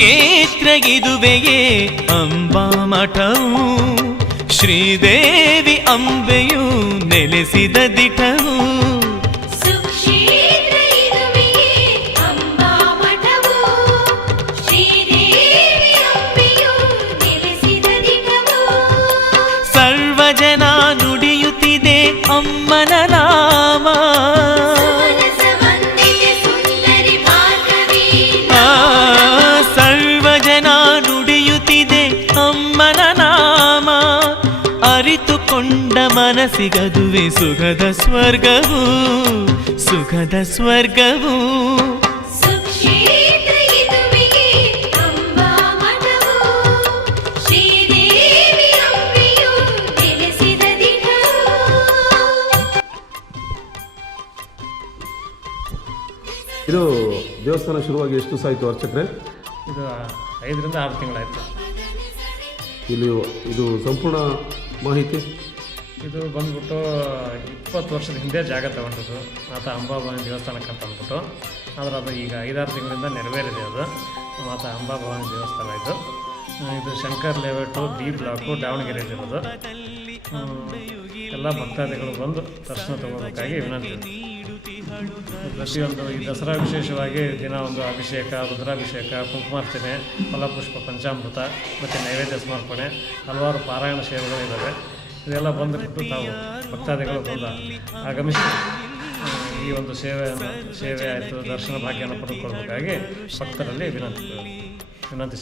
ಸುಕ್ಷೇತ್ರ ಇದುವೆಯೇ ಅಂಬಾ ಮಠವು. ಶ್ರೀದೇವಿ ಅಂಬೆಯು ನೆಲೆಸಿದ ದಿಟವು. ಸರ್ವಜನ ನುಡಿಯುತ್ತಿದೆ ಅಂಬಾ ಅರಿತುಕೊಂಡ ಮನಸ್ಸಿಗದುವೆ ಸುಖದ ಸ್ವರ್ಗವು ಸುಖದ ಸ್ವರ್ಗವು. ಇದು ದೇವಸ್ಥಾನ ಶುರುವಾಗಿ ಎಷ್ಟು ದಿವಸ ಆಯಿತು ಅರ್ಚಕ್ರೆ? ಇದು ಐದರಿಂದ ಆರು ತಿಂಗಳಾಯಿತು. ಇಲ್ಲಿ ಇದು ಸಂಪೂರ್ಣ ಮಾಹಿತಿ? ಇದು ಬಂದ್ಬಿಟ್ಟು ಇಪ್ಪತ್ತು ವರ್ಷದ ಹಿಂದೆ ಜಾಗ ತಗೊಂಡಿದ್ದು. ಆತ ಅಂಬಾಭವಾನಿ ದೇವಸ್ಥಾನಕ್ಕೆ ಅಂತ ಅಂದ್ಬಿಟ್ಟು. ಆದರೆ ಅದು ಈಗ ಐದಾರು ತಿಂಗಳಿಂದ ನೆರವೇರಿದೆ ಅದು. ಮಾತಾ ಅಂಬಾಭವಾನಿ ದೇವಸ್ಥಾನ ಇದು. ಇದು ಶಂಕರ್ ಲೇಔಟು, ಡಿ ಬ್ಲಾಕು ದಾವಣಗೆರೆಯಲ್ಲಿರೋದು ಎಲ್ಲ ಭಕ್ತಾದಿಗಳು ಬಂದು ದರ್ಶನ ತಗೋಬೇಕಾಗಿ ವಿನಂತಿ. ಪ್ರತಿಯೊಂದು ಈ ದಸರಾ ವಿಶೇಷವಾಗಿ ದಿನ ಒಂದು ಅಭಿಷೇಕ, ರುದ್ರಾಭಿಷೇಕ, ಕುಂಕುಮಾರ್ಚನೆ, ಫಲಪುಷ್ಪ, ಪಂಚಾಮೃತ, ಮತ್ತು ನೈವೇದ್ಯ ಸಮರ್ಪಣೆ, ಹಲವಾರು ಪಾರಾಯಣ ಸೇವೆಗಳಿದ್ದಾವೆ ಇದೆಲ್ಲ ಬಂದುಬಿಟ್ಟು ತಾವು ಭಕ್ತಾದಿಗಳು ಬಂದ. ಆಗಮಿಸಿ. ಈ ಒಂದು ಸೇವೆಯನ್ನು, ಸೇವೆ ಆಯಿತು, ದರ್ಶನ ಭಾಗ್ಯವನ್ನು ಪಡೆದುಕೊಳ್ಬೇಕಾಗಿ ಭಕ್ತರಲ್ಲಿ ವಿನಂತಿ ಭಕ್ತರ